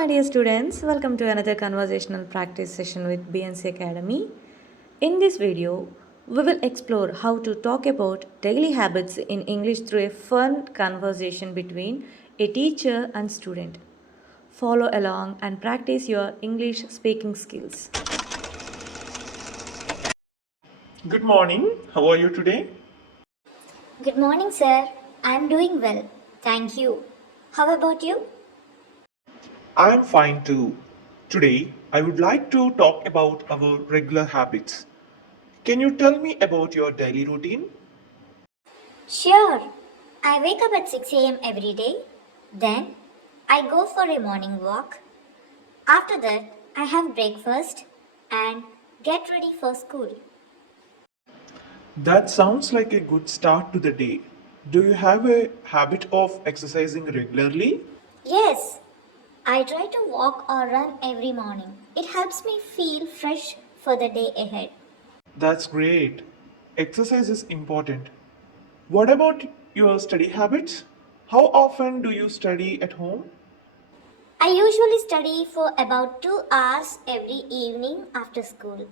my dear students. Welcome to another conversational practice session with BNC Academy. In this video, we will explore how to talk about daily habits in English through a fun conversation between a teacher and student. Follow along and practice your English speaking skills. Good morning. How are you today? Good morning, sir. I'm doing well. Thank you. How about you? I am fine too. Today, I would like to talk about our regular habits. Can you tell me about your daily routine? Sure. I wake up at 6 a.m. every day. Then, I go for a morning walk. After that, I have breakfast and get ready for school. That sounds like a good start to the day. Do you have a habit of exercising regularly? Yes, I try to walk or run every morning. It helps me feel fresh for the day ahead. That's great. Exercise is important. What about your study habits? How often do you study at home? I usually study for about 2 hours every evening after school.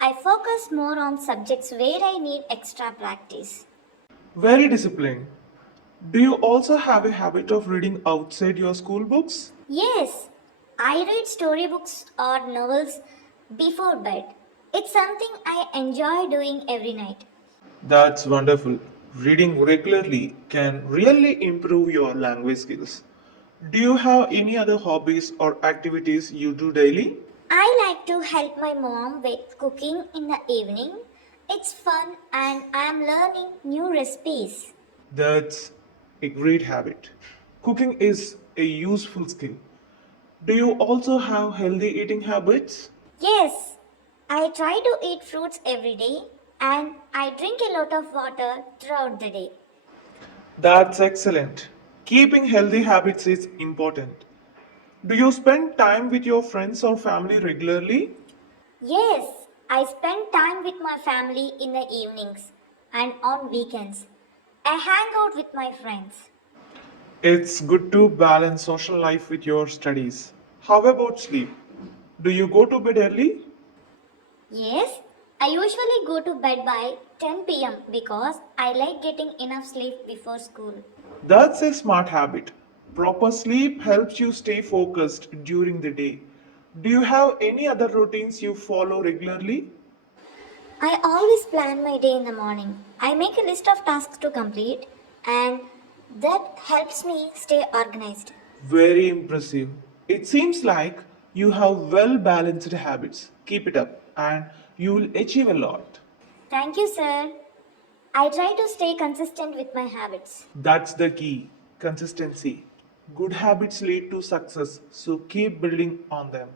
I focus more on subjects where I need extra practice. Very disciplined. Do you also have a habit of reading outside your school books? Yes, I read storybooks or novels before bed. It's something I enjoy doing every night. That's wonderful. Reading regularly can really improve your language skills. Do you have any other hobbies or activities you do daily? I like to help my mom with cooking in the evening. It's fun and I'm learning new recipes. That's a great habit. Cooking is a useful skill. Do you also have healthy eating habits? Yes, I try to eat fruits every day and I drink a lot of water throughout the day. That's excellent. Keeping healthy habits is important. Do you spend time with your friends or family regularly? Yes, I spend time with my family in the evenings and on weekends. I hang out with my friends. It's good to balance social life with your studies. How about sleep? Do you go to bed early? Yes, I usually go to bed by 10 p.m. because I like getting enough sleep before school. That's a smart habit. Proper sleep helps you stay focused during the day. Do you have any other routines you follow regularly? I always plan my day in the morning. I make a list of tasks to complete and that helps me stay organized. Very impressive. It seems like you have well balanced habits. Keep it up and you will achieve a lot. Thank you, sir. I try to stay consistent with my habits. That's the key consistency. Good habits lead to success, so keep building on them.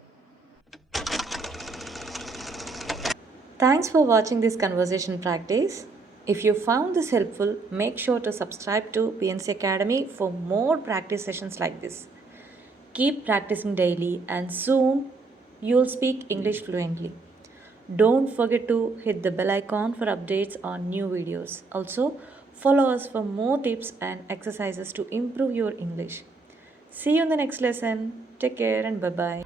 Thanks for watching this conversation practice. If you found this helpful, make sure to subscribe to BNC Academy for more practice sessions like this. Keep practicing daily and soon you'll speak English fluently. Don't forget to hit the bell icon for updates on new videos. Also, follow us for more tips and exercises to improve your English. See you in the next lesson. Take care and bye bye.